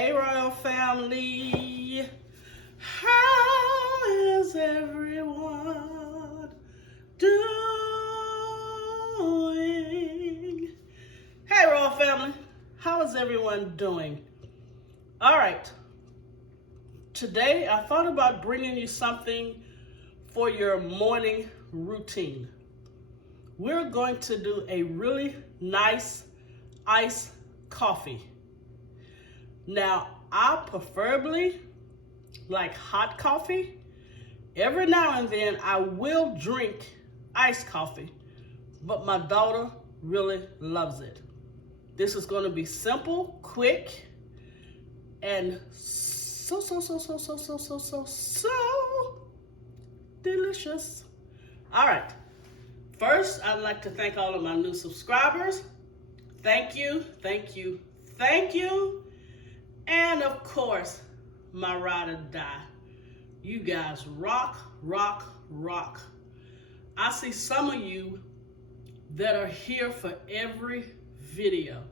Hey, Royal Family. How is everyone doing? Hey, Royal Family. How is everyone doing? All right. Today, I thought about bringing you something for your morning routine. We're going to do a really nice iced coffee. Now, I preferably like hot coffee. Every now and then I will drink iced coffee, but my daughter really loves it. This is going to be simple, quick, and so delicious. All right. First, I'd like to thank all of my new subscribers. Thank you, thank you, thank you. And of course, my ride or die. You guys rock, rock, rock. I see some of you that are here for every video.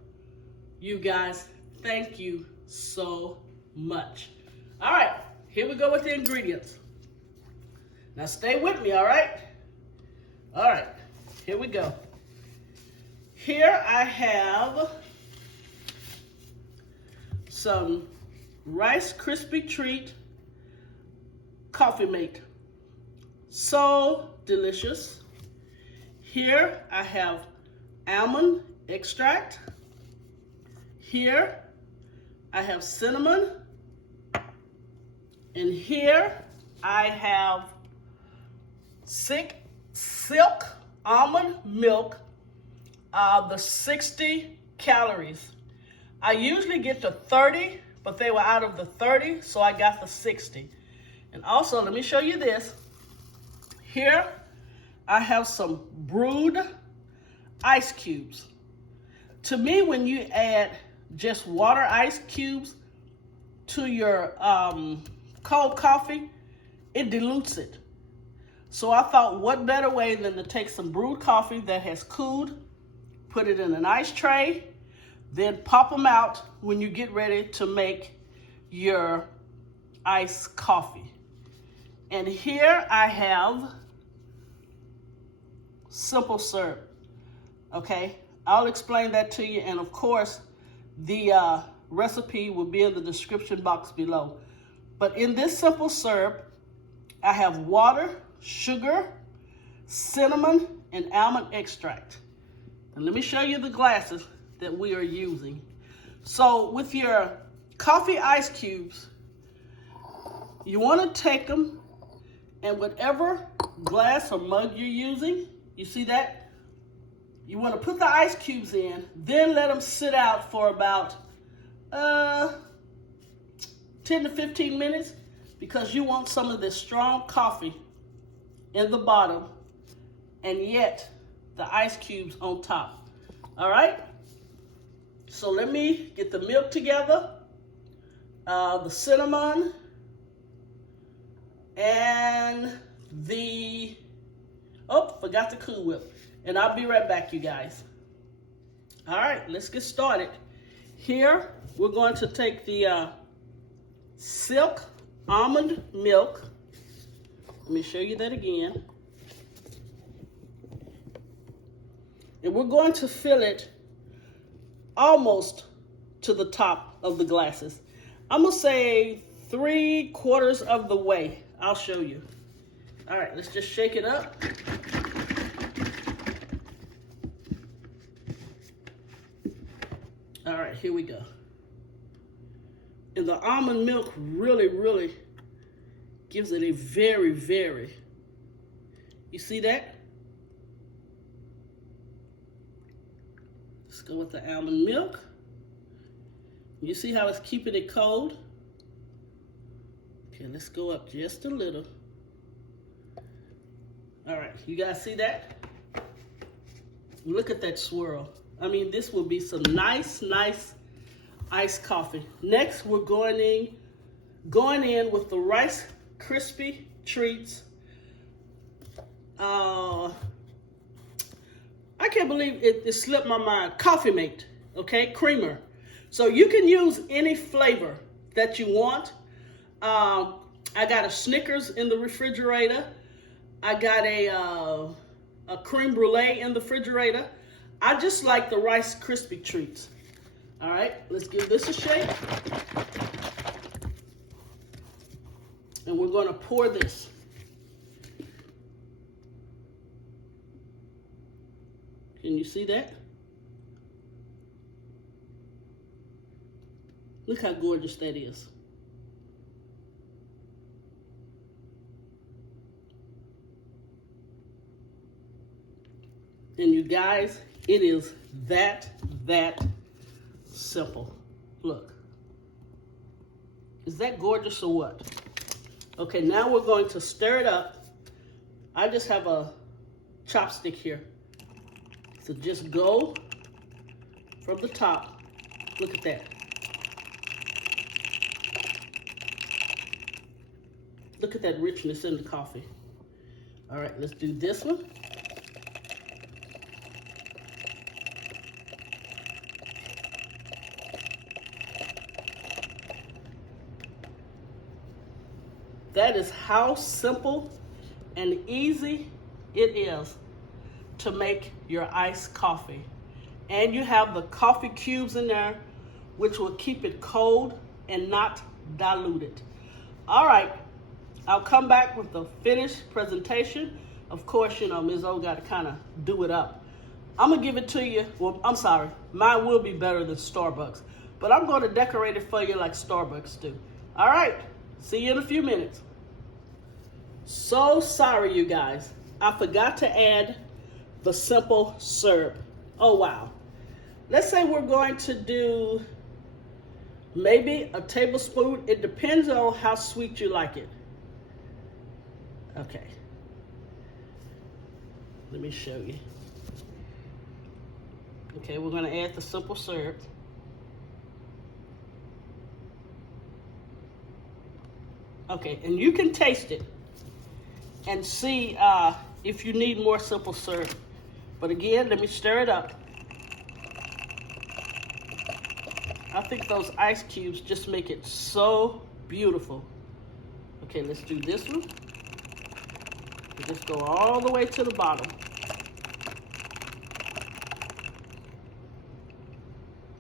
You guys, thank you so much. All right, here we go with the ingredients. Now stay with me, all right? All right, here we go. Here I have some Rice Krispie Treat Coffee Mate. So delicious. Here I have almond extract. Here I have cinnamon. And here I have silk almond milk, the 60 calories. I usually get the 30, but they were out of the 30, so I got the 60. And also, let me show you this. Here, I have some brewed ice cubes. To me, when you add just water ice cubes to your cold coffee, it dilutes it. So I thought, what better way than to take some brewed coffee that has cooled, put it in an ice tray, then pop them out when you get ready to make your iced coffee. And here I have simple syrup. Okay, I'll explain that to you. And of course, the recipe will be in the description box below. But in this simple syrup, I have water, sugar, cinnamon, and almond extract. And let me show you the glasses that we are using. So with your coffee ice cubes, you want to take them, and whatever glass or mug you're using, you see that? You want to put the ice cubes in, then let them sit out for about 10 to 15 minutes, because you want some of this strong coffee in the bottom and yet the ice cubes on top. All right? So let me get the milk together, the cinnamon, and forgot the Cold Whip. And I'll be right back, you guys. All right, let's get started. Here, we're going to take the silk almond milk. Let me show you that again. And we're going to fill it almost to the top of the glasses. I'm gonna say 3/4 of the way. I'll show you. All right, let's just shake it up. All right, here we go. And the almond milk really gives it a very, you see that? Let's go with the almond milk. You see how it's keeping it cold? Okay, let's go up just a little. All right, you guys see that? Look at that swirl. I mean, this will be some nice iced coffee. Next, we're going in with the Rice Krispie Treats. I can't believe it slipped my mind. Coffee Mate, okay, creamer. So you can use any flavor that you want. I got a Snickers in the refrigerator. I got a creme brulee in the refrigerator. I just like the Rice Krispie treats. All right, let's give this a shake. And we're going to pour this. Can you see that? Look how gorgeous that is. And you guys, it is that simple. Look. Is that gorgeous or what? Okay, now we're going to stir it up. I just have a chopstick here. So just go from the top. Look at that. Look at that richness in the coffee. All right, let's do this one. That is how simple and easy it is to make your iced coffee. And you have the coffee cubes in there, which will keep it cold and not diluted. All right, I'll come back with the finished presentation. Of course, you know, Ms. O got to kind of do it up. I'm going to give it to you. Well, I'm sorry. Mine will be better than Starbucks, but I'm going to decorate it for you like Starbucks do. All right, see you in a few minutes. So sorry, you guys. I forgot to add the simple syrup. Oh, wow. Let's say we're going to do maybe a tablespoon. It depends on how sweet you like it. Okay. Let me show you. Okay, we're going to add the simple syrup. Okay, and you can taste it and see if you need more simple syrup. But again, let me stir it up. I think those ice cubes just make it so beautiful. Okay, let's do this one. And just go all the way to the bottom.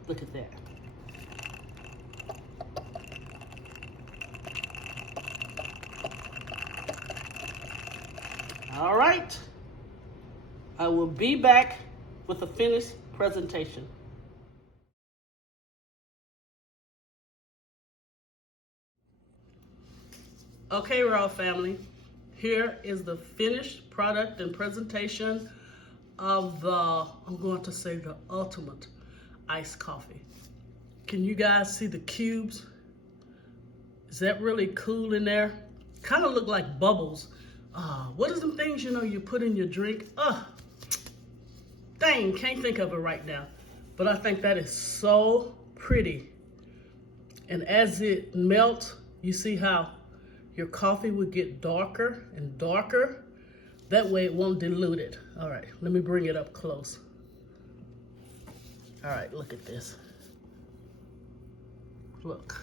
Look at that. All right, I will be back with a finished presentation. Okay, Raw family, here is the finished product and presentation of the, I'm going to say the ultimate iced coffee. Can you guys see the cubes? Is that really cool in there? Kind of look like bubbles. What are some things, you know, you put in your drink? Dang, can't think of it right now. But I think that is so pretty. And as it melts, you see how your coffee would get darker and darker. That way it won't dilute it. All right, let me bring it up close. All right, look at this. Look.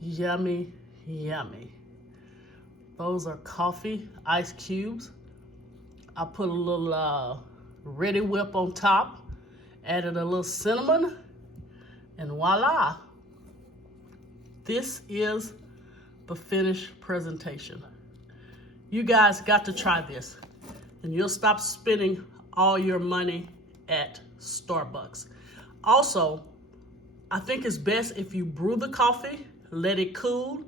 Yummy, yummy. Those are coffee ice cubes. I put a little Reddi Wip on top, added a little cinnamon, and voila. This is the finished presentation. You guys got to try this, and you'll stop spending all your money at Starbucks. Also, I think it's best if you brew the coffee, let it cool,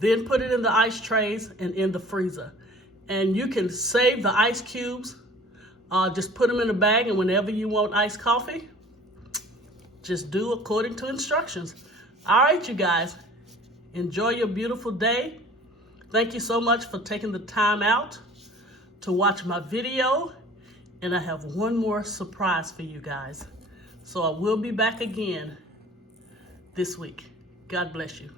then put it in the ice trays and in the freezer. And you can save the ice cubes, just put them in a bag, and whenever you want iced coffee, just do according to instructions. All right, you guys, enjoy your beautiful day. Thank you so much for taking the time out to watch my video. And I have one more surprise for you guys. So I will be back again this week. God bless you.